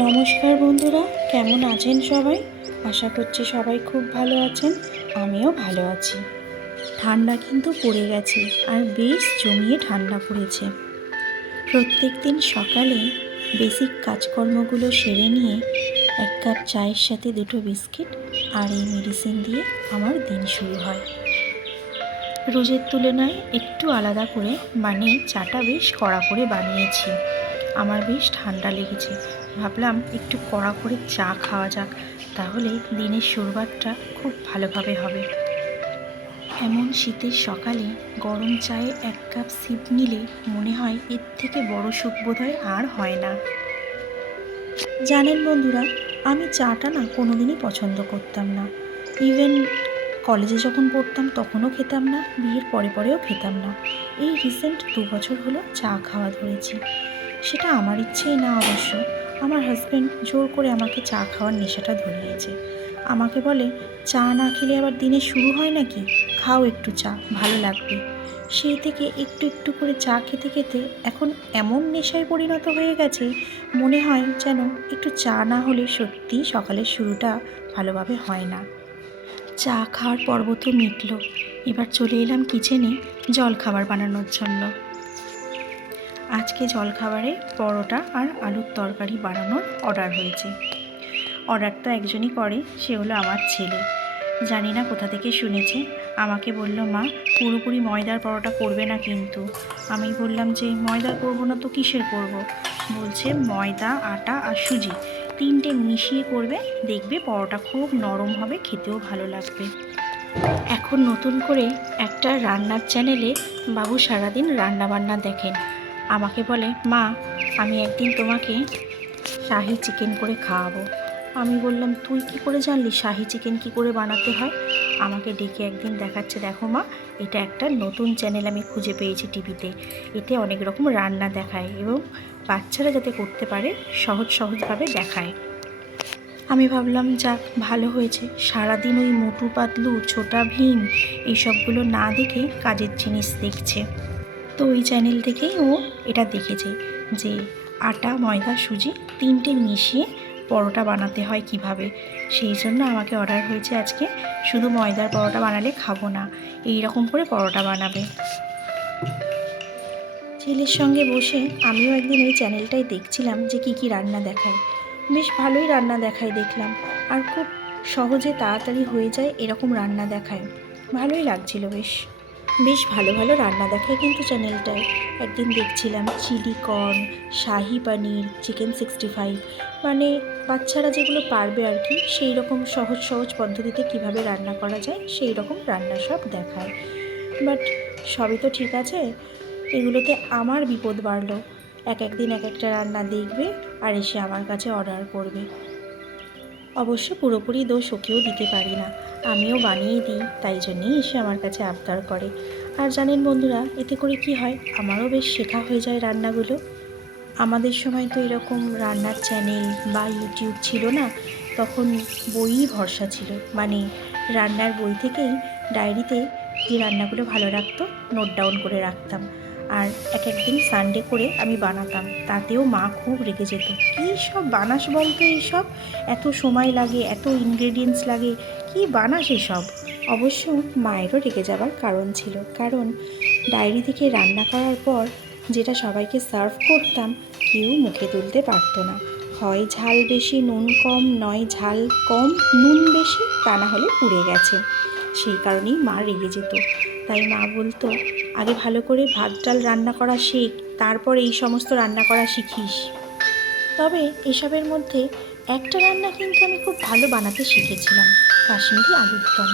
নমস্কার বন্ধুরা, কেমন আছেন সবাই? আশা করছি সবাই খুব ভালো আছেন, আমিও ভালো আছি। ঠান্ডা কিন্তু পড়ে গেছে আর বেশ জমিয়ে ঠান্ডা পড়েছে। প্রত্যেক দিন সকালে বেসিক কাজকর্মগুলো সেরে নিয়ে এক কাপ চায়ের সাথে দুটো বিস্কিট আর এই মেডিসিন দিয়ে আমার দিন শুরু হয়। রোজের তুলনায় একটু আলাদা করে মানে চাটা বেশ কড়া করে বানিয়েছি। আমার বেশ ঠান্ডা লেগেছে। ভাবলাম একটু কড়া করে চা খাওয়া যাক, তাহলে দিনের শুরুয়াতটা খুব ভালোভাবে হবে। এমন শীতের সকালে গরম চায়ে এক কাপ সিপ নিলে মনে হয় এর থেকে বড় সুখ বোধহয় আর হয় না। জানেন বন্ধুরা, আমি চাটা না কোনোদিনই পছন্দ করতাম না। ইভেন কলেজে যখন পড়তাম তখনও খেতাম না, বিয়ের পরে পরেও খেতাম না। এই রিসেন্ট দু বছর হলো চা খাওয়া ধরেছি। সেটা আমার ইচ্ছেই না অবশ্য। আমার হাজব্যান্ড জোর করে আমাকে চা খাওয়ার নেশাটা ধরিয়েছে। আমাকে বলে, চা না খেলে আবার দিনে শুরু হয় নাকি? খাও একটু চা, ভালো লাগবে। সেই থেকে একটু একটু করে চা খেতে খেতে এখন এমন নেশায় পরিণত হয়ে গেছে, মনে হয় যেন একটু চা না হলে সত্যি সকালের শুরুটা ভালোভাবে হয় না। চা খাওয়ার পর্ব তো মিটল। এবার চলে এলাম কিচেনে জল খাবার বানানোর জন্য। আজকে জলখাবারে পরোটা আর আলুর তরকারি বানানোর অর্ডার হয়েছে। অর্ডারটা একজনই করে, সে হলো আমার ছেলে। জানি না কোথা থেকে শুনেছে। আমাকে বলল, মা, পুরোপুরি ময়দার পরোটা করবে না কিন্তু। আমি বললাম, যে ময়দা করব না তো কিসের করব। বলছে, ময়দা, আটা আর সুজি, তিনটে মিশিয়ে করবে, দেখবে পরোটা খুব নরম হবে, খেতেও ভালো লাগবে। এখন নতুন করে একটা রান্নার চ্যানেলে বাবু সারাদিন রান্না বান্না দেখেন। আমাকে বলে, মা, আমি একদিন তোমাকে শাহি চিকেন করে খাওয়াবো। আমি বললাম, তুই কি করে জানলি শাহি চিকেন কি করে বানাতে হয়? আমাকে ডেকে একদিন দেখাচ্ছে, দেখো মা, এটা একটা নতুন চ্যানেল আমি খুঁজে পেয়েছি টিভিতে। এতে অনেক রকম রান্না দেখায় এবং বাচ্চারা যাতে করতে পারে, সহজ সহজভাবে দেখায়। আমি ভাবলাম, যাক, ভালো হয়েছে। সারাদিন ওই মোটু পাতলু, ছোটা ভীম, এইসবগুলো না দেখে কাজের জিনিস দেখছে। তো ওই চ্যানেল থেকেই ও এটা দেখেছে যে আটা, ময়দা, সুজি তিনটে মিশিয়ে পরোটা বানাতে হয় কীভাবে। সেই জন্য আমাকে অর্ডার হয়েছে আজকে শুধু ময়দার পরোটা বানালে খাব না এই রকম করে পরোটা বানাবে। ছেলের সঙ্গে বসে আমিও একদিন ওই চ্যানেলটাই দেখছিলাম যে কি কি রান্না দেখায়। বেশ ভালোই রান্না দেখায় দেখলাম, আর খুব সহজে তাড়াতাড়ি হয়ে যায় এরকম রান্না দেখায়। ভালোই লাগছিল বেশ। বেশ ভালো ভালো রান্না দেখায় কিন্তু চ্যানেলটায়। একদিন দেখছিলাম চিলি কর্ন, শাহি পানির, চিকেন সিক্সটি ফাইভ। মানে বাচ্চারা যেগুলো পারবে আর কি সেই রকম সহজ সহজ পদ্ধতিতে কীভাবে রান্না করা যায় সেই রকম রান্না সব দেখায়। বাট সবই তো ঠিক আছে, এগুলোতে আমার বিপদ বাড়লো। এক একদিন এক একটা রান্না দেখবে আর এসে আমার কাছে অর্ডার করবে। অবশ্য পুরোপুরি দোষ ওকেও দিতে পারি না। আমিও বানিয়ে দিই, তাই জন্যেই এসে আমার কাছে আবদার করে। আর জানেন বন্ধুরা, এতে করে কি হয়, আমারও বেশ শেখা হয়ে যায় রান্নাগুলো। আমাদের সময় তো এরকম রান্নার চ্যানেল বা ইউটিউব ছিল না, তখন বইই ভরসা ছিল। মানে রান্নার বই থেকেই ডায়েরিতে যে রান্নাগুলো ভালো রাখতো নোট ডাউন করে রাখতাম। আর এক একদিন সানডে করে আমি বানাতাম। তাতেও মা খুব রেগে যেত। কী সব বানাস বলতো এইসব এত সময় লাগে, এত ইনগ্রেডিয়েন্টস লাগে, কি বানাস এসব? অবশ্য মায়েরও রেগে যাবার কারণ ছিল। কারণ ডায়েরি থেকে রান্না করার পর যেটা সবাইকে সার্ভ করতাম, কেউ মুখে তুলতে পারতো না। হয় ঝাল বেশি, নুন কম, নয় ঝাল কম, নুন বেশি, তা না হলে পুড়ে গেছে। সেই কারণেই মা রেগে যেত। তাই মা বলতো, আগে ভালো করে ভাত, ডাল রান্না করা শেখ, তারপর এই সমস্ত রান্না করা শিখিস। তবে এসবের মধ্যে একটা রান্না কিন্তু আমি খুব ভালো বানাতে শিখেছিলাম, কাশ্মীরি আলুর দম।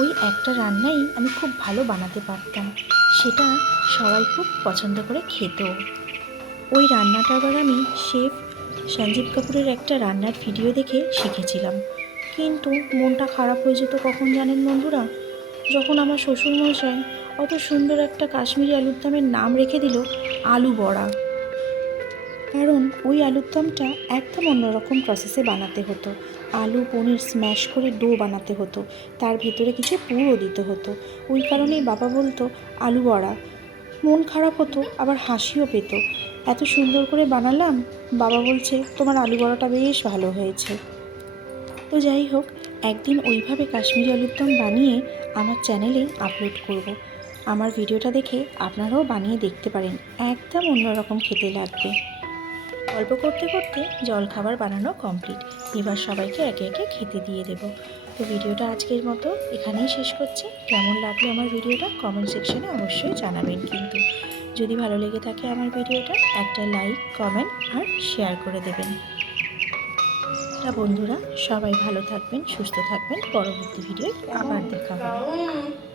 ওই একটা রান্নাই আমি খুব ভালো বানাতে পারতাম, সেটা সবাই খুব পছন্দ করে খেত। ওই রান্নাটা আবার আমি শেফ সঞ্জীব কাপুরের একটা রান্নার ভিডিও দেখে শিখেছিলাম। কিন্তু মনটা খারাপ হয়ে যেত কখন জানেন বন্ধুরা? যখন আমার শ্বশুরমশাই অত সুন্দর একটা কাশ্মীরি আলুর দমের নাম রেখে দিল, আলু বড়া। কারণ ওই আলুর দমটা একদম অন্যরকম প্রসেসে বানাতে হতো। আলু পনির স্ম্যাশ করে ডো বানাতে হতো। তার ভেতরে কিছু পুরো দিতে হতো। ওই কারণেই বাবা বলতো, আলু বড়া। মন খারাপ হতো, আবার হাসিও পেত। এত সুন্দর করে বানালাম, বাবা বলছে, তোমার আলু বড়াটা বেশ ভালো হয়েছে। তো যাই হোক, একদিন ওইভাবে কাশ্মীরি আলুর দম বানিয়ে আমার চ্যানেলে আপলোড করব। আমার ভিডিওটা দেখে আপনারাও বানিয়ে দেখতে পারেন। একদম অন্যরকম খেতে লাগবে। গল্প করতে করতে জলখাবার বানানো কমপ্লিট এবার সবাইকে একে একে খেতে দিয়ে দেব। তো ভিডিওটা আজকের মতো এখানেই শেষ করছি। কেমন লাগল আমার ভিডিওটা কমেন্ট সেকশনে অবশ্যই জানাবেন কিন্তু। যদি ভালো লেগে থাকে আমার ভিডিওটা, একটা লাইক কমেন্ট আর শেয়ার করে দেবেন। তা বন্ধুরা সবাই ভালো থাকবেন সুস্থ থাকবেন। পরবর্তী ভিডিও আবার দেখা হবে।